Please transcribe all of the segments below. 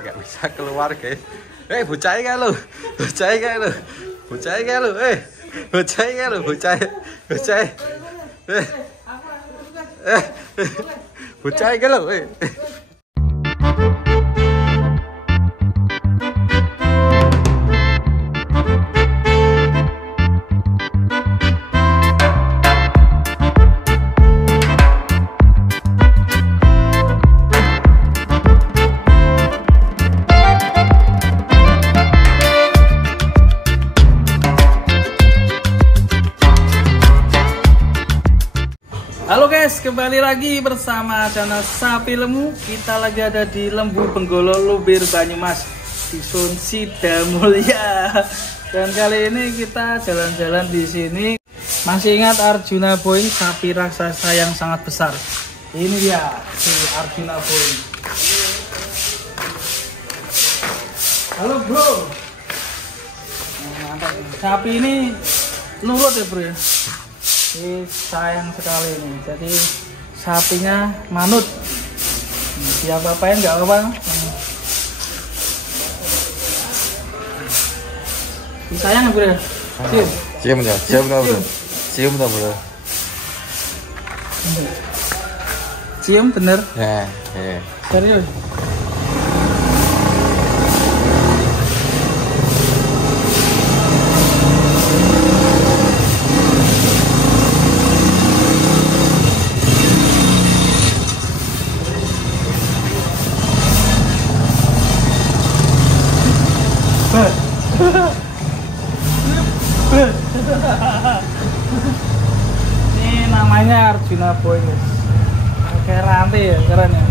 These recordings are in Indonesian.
Nggak bisa keluar guys. Bocah kayak lu. Bocah kayak lu. Bocah kayak lu. Bocah kayak lu. Bocah. Bocah. Bocah kayak lu. Halo guys, kembali lagi bersama channel Sapi Lemu. Kita lagi ada di Lembu Benggolo Lubir Banyumas, Dusun Sidamulya. Dan kali ini kita jalan-jalan di sini. Masih ingat Arjuna Boying, sapi raksasa yang sangat besar? Ini dia, si Arjuna Boying. Halo bro. Mantap. Sapi ini nurut ya bro ya. Ini sayang sekali ini, jadi sapinya manut, dia apa-apain nggak apa-apa. Sayang bro ya. Cium ya, cium dah bro. Cium dah bro. Cium bener? Ya. Serius. Ini namanya Arjuna Boying guys. Kayak rantai ya, keren ya.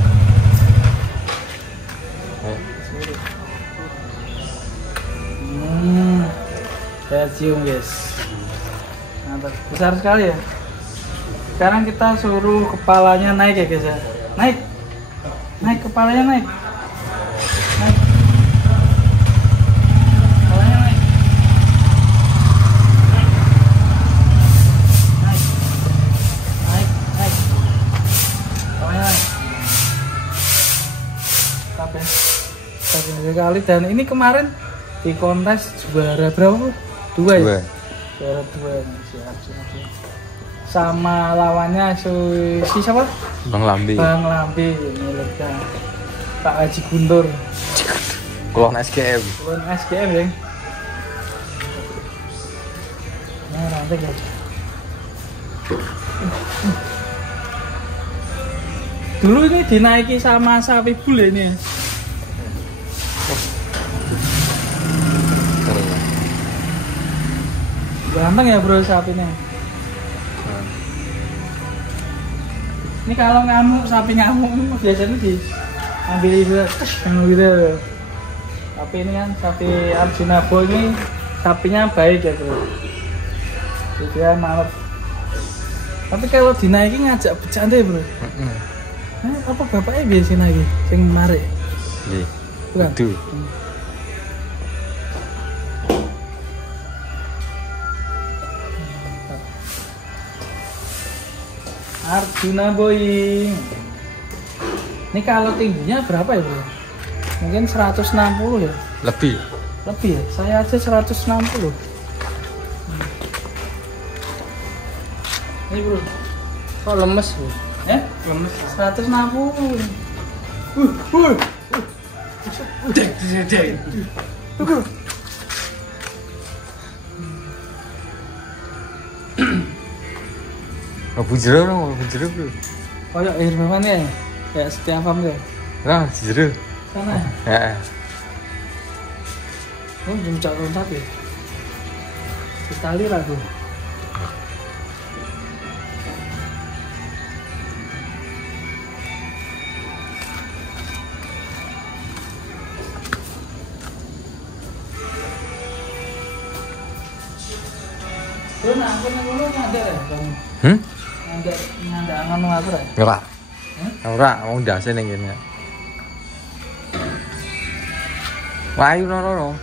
Saya cium guys. Mantap, besar sekali ya. Sekarang kita suruh kepalanya naik ya guys ya. Naik kepalanya naik. Kali dan ini kemarin di kontes juara berapa? Dua ya? Juara 2 si Arjuna sama lawannya si siapa? Bang Lambi miliknya Pak Haji Guntur. Kulon SGM ya. Nah nanti guys. Dulu ini dinaiki sama sapi bule ini ya. Ganteng ya bro sapinya. Ini kalau ngamuk, sapi ngamuk biasanya diambil gitu. Tapi ini kan sapi Arjuna Boying ini sapinya baik ya bro. Jadi dia manut. Tapi kalau dinaiki ngajak bercanda bro. Apa bapaknya biasanya lagi yang menarik? Iya. Bukan? Arjuna Boying. Ini kalau tingginya berapa ya bro? Mungkin 160 ya? Lebih ya? Saya aja 160. Ini bro. Kok lemes bro? Lemes 160. Bujero bro. Kayak air memang ya? Kayak setiap farm ya? Nah, bujero. Sana? Ya. Oh, belum loncat ya? Kita lihat tuh. Lu nangkep ngono nyadar ya, Bang? Nyadar ngono ngatur ya? Ora, wong ndase ning kene. Wayu loro.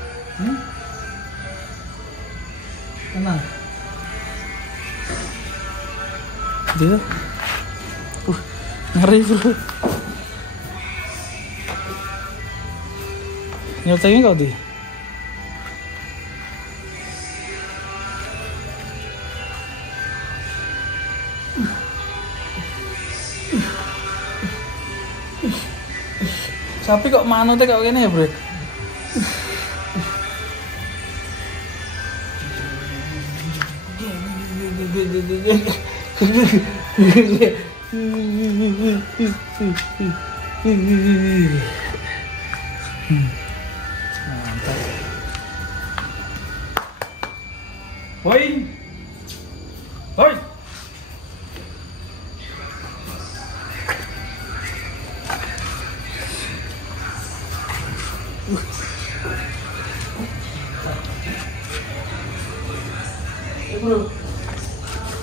Tenang. Dia. Ngeri bro. Nyotengnya kok di? Sapi kok manutnya kok gini ya bro? Mantap. Woi, woi. Bro,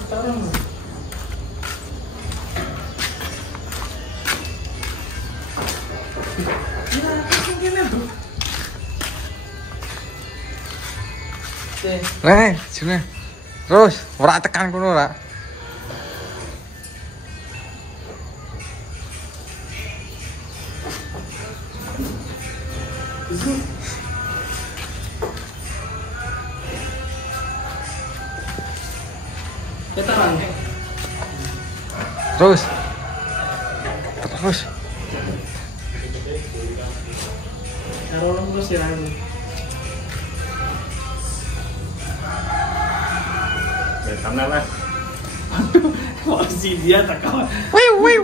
sekarang bro. Sini. Terus, ora tekan kono ora. Terus. Karo terus ya aku. Karena lah. Masih dia tak kawan. Wih.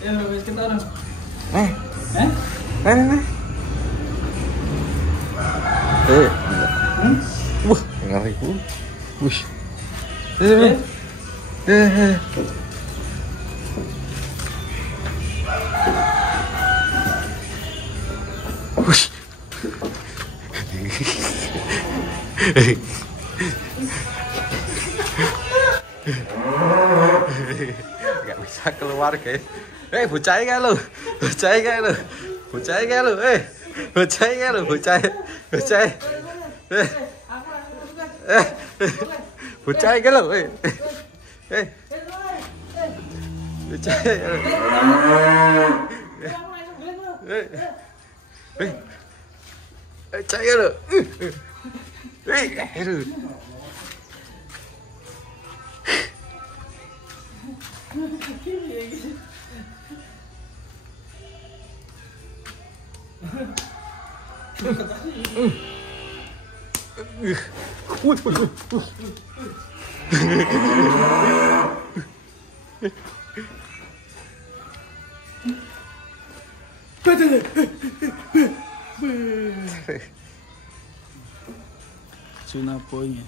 Ya wis kita orang. Nih. Eh? Wah, ngeri ku. Wush. Wush. Gak bisa keluar guys. Bocah kan lu. Bocah kan lu. Bocah. Bocah kan lu. Bocah kan lu. Cina poinnya.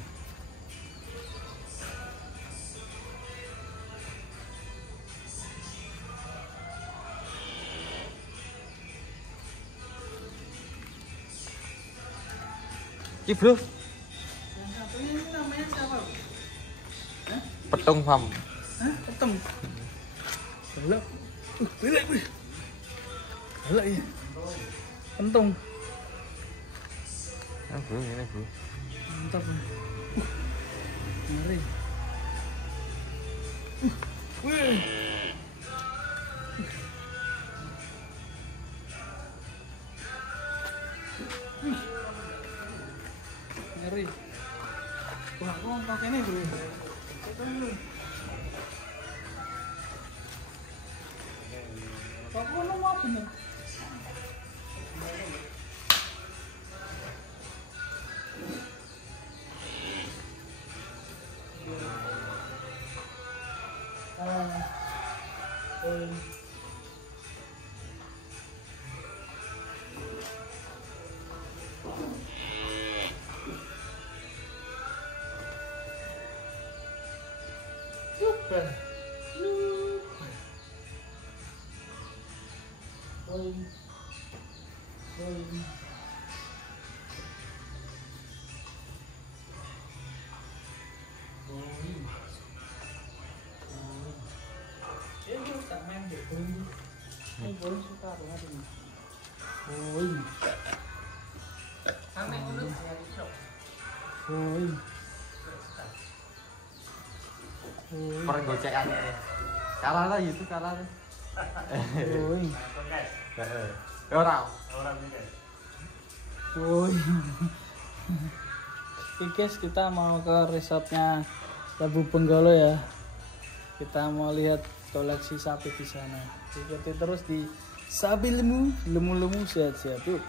Ki bro, Yang satunya ini namanya siapa? petung fam. Hah? Petung. Galak. Galak ya. Pentung. Bro, ini bro. Mantap. Ngeri. Ngeri. Wah, kok pakai ini bro. Kok lu mau bener? Super. Pergocekan. Kalah lah itu kalah. Woi. Nonton guys. Ora. Orang ini guys. Woi. Oke guys, kita mau ke resortnya Labu Benggolo ya. Kita mau lihat koleksi sapi di sana. Ikuti terus di Sapi Lemu, lemu-lemu sehat-sehat tuh.